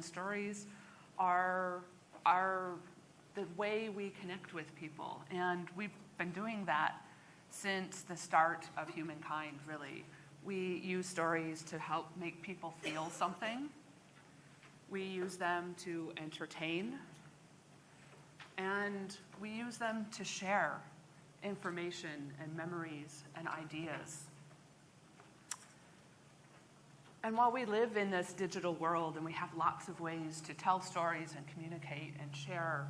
Stories are the way we connect with people, and we've been doing that since the start of humankind, really. We use stories to help make people feel something. We use them to entertain, and we use them to share information and memories and ideas. And while we live in this digital world and we have lots of ways to tell stories and communicate and share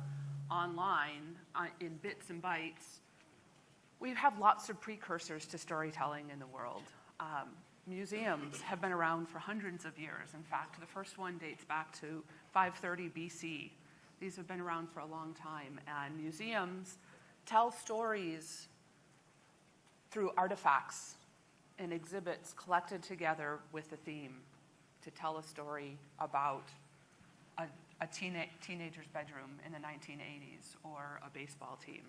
online in bits and bytes, we have lots of precursors to storytelling in the world. Museums have been around for hundreds of years. In fact, the first one dates back to 530 BC. These have been around for a long time, and museums tell stories through artifacts and exhibits collected together with a theme to tell a story about a teenager's bedroom in the 1980s or a baseball team.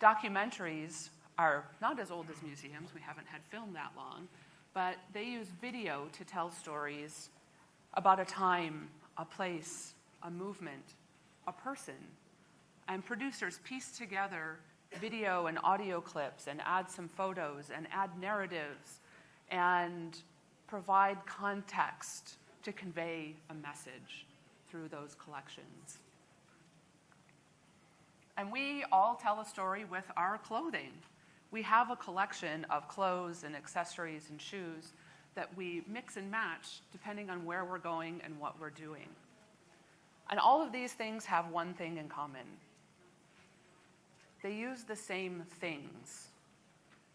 Documentaries are not as old as museums. We haven't had film that long, but they use video to tell stories about a time, a place, a movement, a person. And producers piece together video and audio clips and add some photos and add narratives and provide context to convey a message through those collections. And we all tell a story with our clothing. We have a collection of clothes and accessories and shoes that we mix and match depending on where we're going and what we're doing. And all of these things have one thing in common. They use the same things,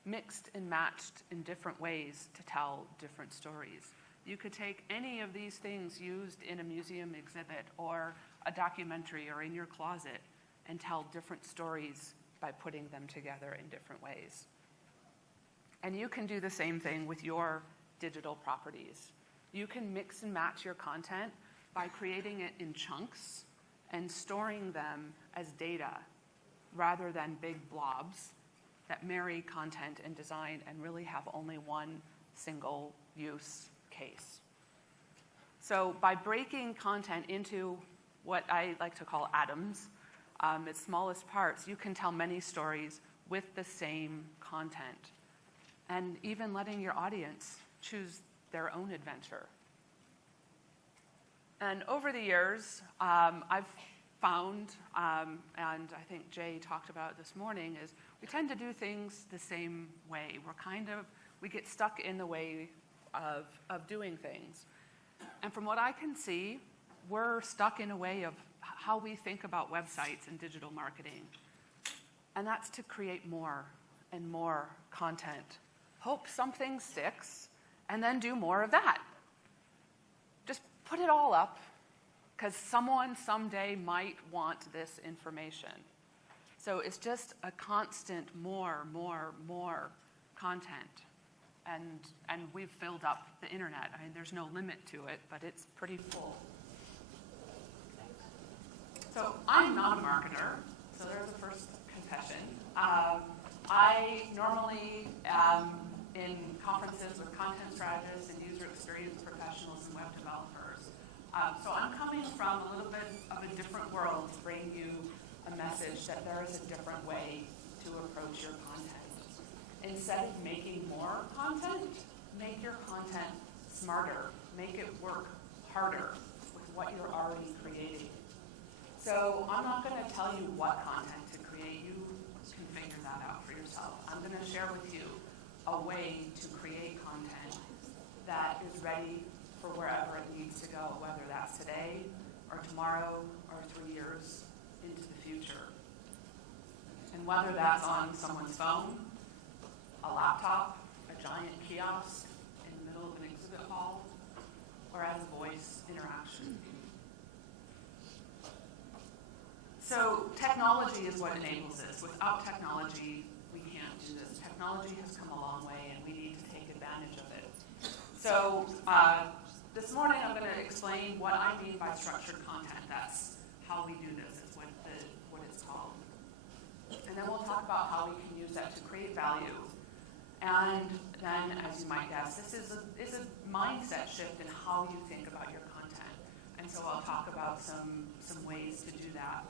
mixed and matched in different ways to tell different stories. You could take any of these things used in a museum exhibit or a documentary or in your closet and tell different stories by putting them together in different ways. And you can do the same thing with your digital properties. You can mix and match your content by creating it in chunks and storing them as data rather than big blobs that marry content and design and really have only one single use case. So by breaking content into what I like to call atoms, its smallest parts, you can tell many stories with the same content, and even letting your audience choose their own adventure. And over the years, I've found, and I think Jay talked about it this morning, is we tend to do things the same way. We get stuck in the way of doing things. And from what I can see, we're stuck in a way of how we think about websites and digital marketing. And that's to create more and more content. Hope something sticks, and then do more of that. Just put it all up, because someone someday might want this information. So it's just a constant more content. And we've filled up the internet. I mean, there's no limit to it, but it's pretty full. So I'm not a marketer, so there's the first confession. I normally am in conferences with content strategists and user experience professionals and web developers. So I'm coming from a little bit of a different world to bring you a message that there is a different way to approach your content. Instead of making more content, make your content smarter. Make it work harder with what you're already creating. So I'm not going to tell you what content to create. You can figure that out for yourself. I'm going to share with you a way to create content that is ready for wherever it needs to go, whether that's today or tomorrow or 3 years into the future. And whether that's on someone's phone, a laptop, a giant kiosk in the middle of an exhibit hall, or as a voice interaction. So technology is what enables this. Without technology, we can't do this. Technology has come a long way, and we need to take advantage of it. So this morning, I'm going to explain what I mean by structured content. That's how we do this, is what it's called. And then we'll talk about how we can use that to create value And then, as you might guess, this is a mindset shift in how you think about your content. And so I'll talk about some ways to do that.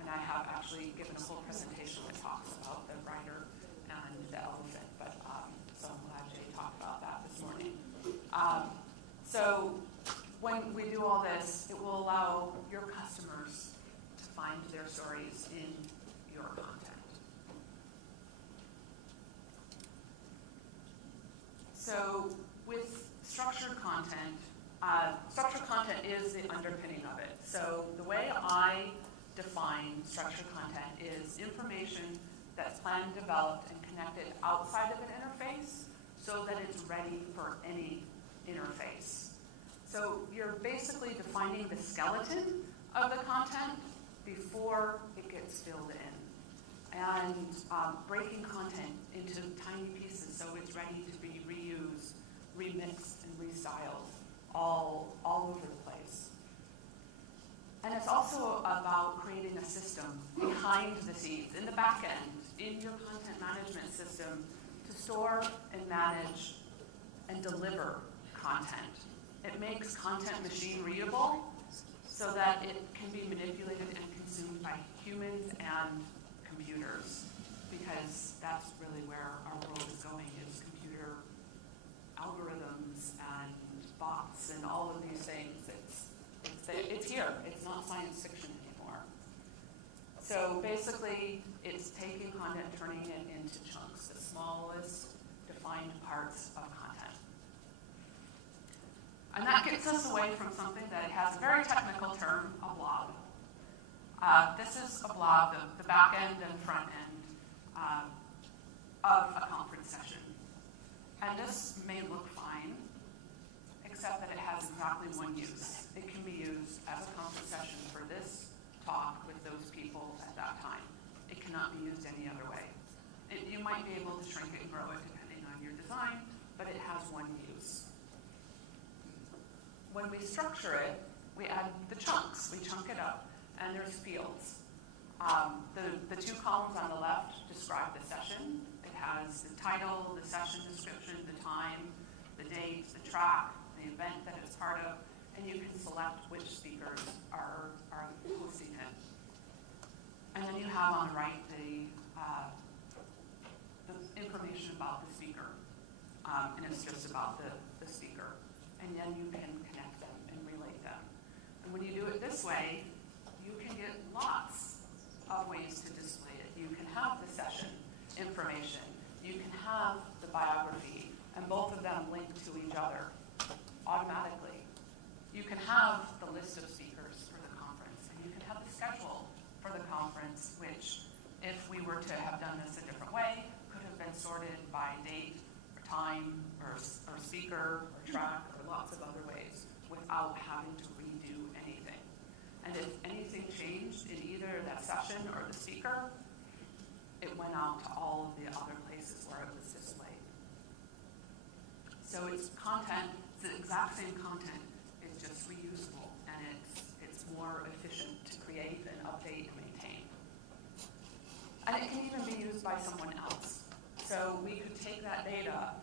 And I have actually given a whole presentation that talks about the rider and the elephant, but so I'm glad Jay talked about that this morning. So when we do all this, it will allow your customers to find their stories in your content. So with structured content is the underpinning of it. So the way I define structured content is information that's planned, developed, and connected outside of an interface so that it's ready for any interface. So you're basically defining the skeleton of the content before it gets filled in, and breaking content into tiny pieces so it's ready to be reused, remixed, and restyled all over the place. And it's also about creating a system behind the scenes, in the back end, in your content management system, to store and manage and deliver content. It makes content machine readable so that it can be manipulated and consumed by humans and computers, because that's really where our world is going, is computer algorithms and bots and all of these things. It's here. It's not science fiction anymore. So basically, it's taking content, turning it into chunks, the smallest defined parts of content. And that gets us away from something that has a very technical term, a blog. This is a blog, the back end and front end of a conference session. And this may look fine, except that it has exactly one use. It can be used as a conference session for this talk with those people at that time. It cannot be used any other way. You might be able to shrink it and grow it depending on your design, but it has one use. When we structure it, we add the chunks. We chunk it up, and there's fields. The two columns on the left describe the session. It has the title, the session description, the time, the date, the track, the event that it's part of, and you can select which speakers are hosting it. And then you have on the right the information about the speaker, and it's just about the speaker. And then you can connect them and relate them. And when you do it this way, you can get lots of ways to display it. You can have the session information. You can have the biography, and both of them link to each other automatically. You can have the list of speakers for the conference, and you can have the schedule for the conference, which, if we were to have done this a different way, could have been sorted by date or time or speaker or track or lots of other ways without having to redo anything. And if anything changed in either that session or the speaker, it went out to all of the other places where it was displayed. So it's content, it's the exact same content, it's just reusable, and it's more efficient to create and update and maintain. And it can even be used by someone else. So we could take that data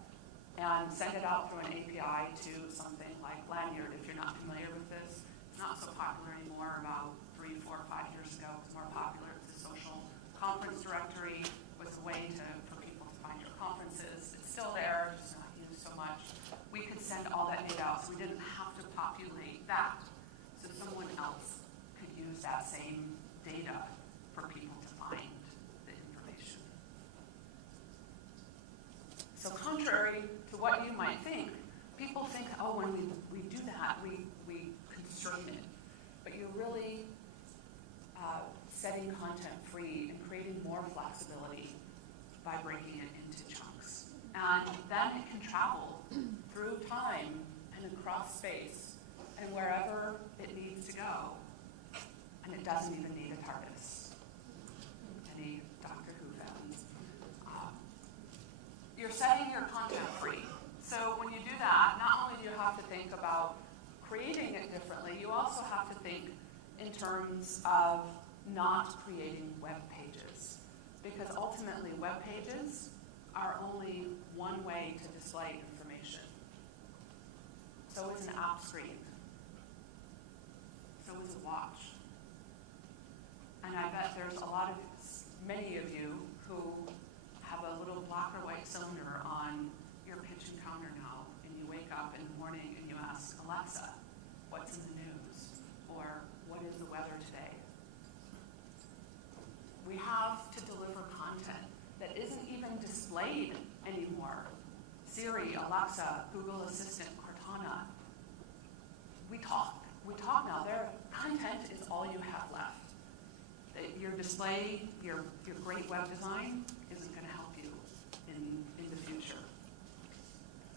and send it out through an API to something like Lanyard. If you're not familiar with this, it's not so popular anymore. About 3, 4, 5 years ago, it was more popular. It's a social conference directory. It was a way for people to find your conferences. It's still there, just not used so much. We could send all that data out, so we didn't have to populate that. So someone else could use that same data for people to find the information. So contrary to what you might think, people think, oh, when we do that, we constrain it. But you're really setting content free and creating more flexibility by breaking it into chunks. And then it can travel through time and across space and wherever it needs to go. And it doesn't even need a TARDIS. Any Doctor Who fans? You're setting your content free. So when you do that, not only do you have to think about creating it differently, you also have to think in terms of not creating web pages. Because ultimately, web pages are only one way to display information. So is an app screen. So is a watch. And I bet there's many of you who have a little black or white cylinder on your kitchen counter now, and you wake up in the morning and you ask, Alexa, what's in the news? Or what is the weather today? We have to deliver content that isn't even displayed anymore. Siri, Alexa, Google Assistant, Cortana. We talk now. Their content is all you have left. Your display, your great web design isn't going to help you in the future.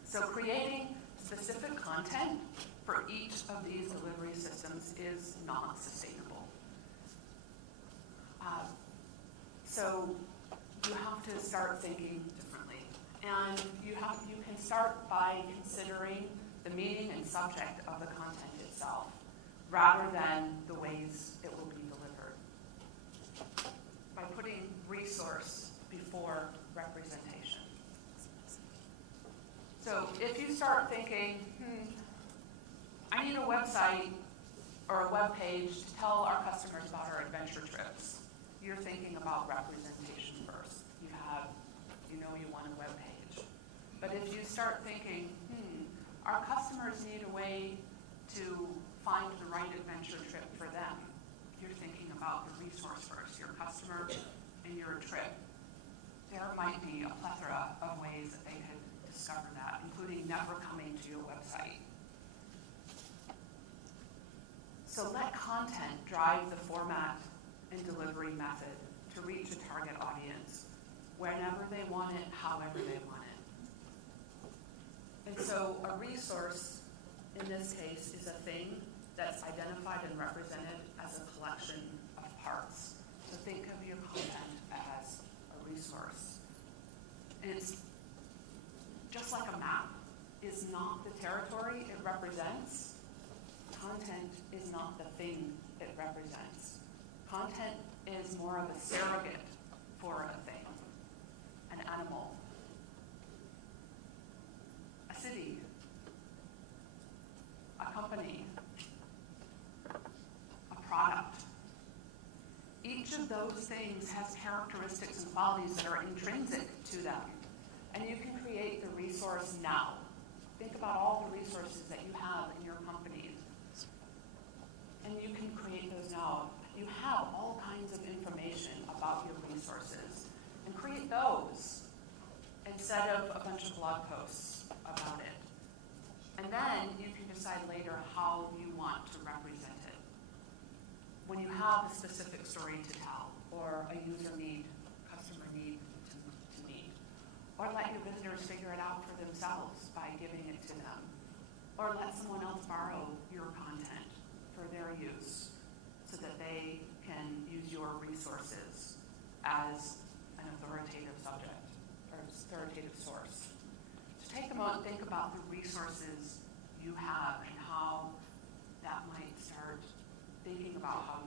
So creating specific content for each of these delivery systems is not sustainable. So you have to start thinking differently. And you can start by considering the meaning and subject of the content itself, rather than the ways it will be delivered. By putting resource before representation. So if you start thinking, I need a website or a web page to tell our customers about our adventure trips, you're thinking about representation first. You want a web page. But if you start thinking, our customers need a way to find the right adventure trip for them, you're thinking about the resource first, your customer and your trip. There might be a plethora of ways that they could discover that, including never coming to your website. So let content drive the format and delivery method to reach a target audience whenever they want it, however they want it. And so a resource, in this case, is a thing that's identified and represented as a collection of parts. So think of your content as a resource. And it's just like a map is not the territory it represents. Content is not the thing it represents. Content is more of a surrogate for a thing, an animal, a city, a company, a product. Each of those things has characteristics and qualities that are intrinsic to them. And you can create the resource now. Think about all the resources that you have in your company. And you can create those now. You have all kinds of information about your resources. And create those instead of a bunch of blog posts about it. And then you can decide later how you want to represent it. When you have a specific story to tell, or a user need, customer need to meet. Or let your visitors figure it out for themselves by giving it to them. Or let someone else borrow your content for their use so that they can use your resources as an authoritative subject or authoritative source. So take a moment and think about the resources you have and how that might start thinking about how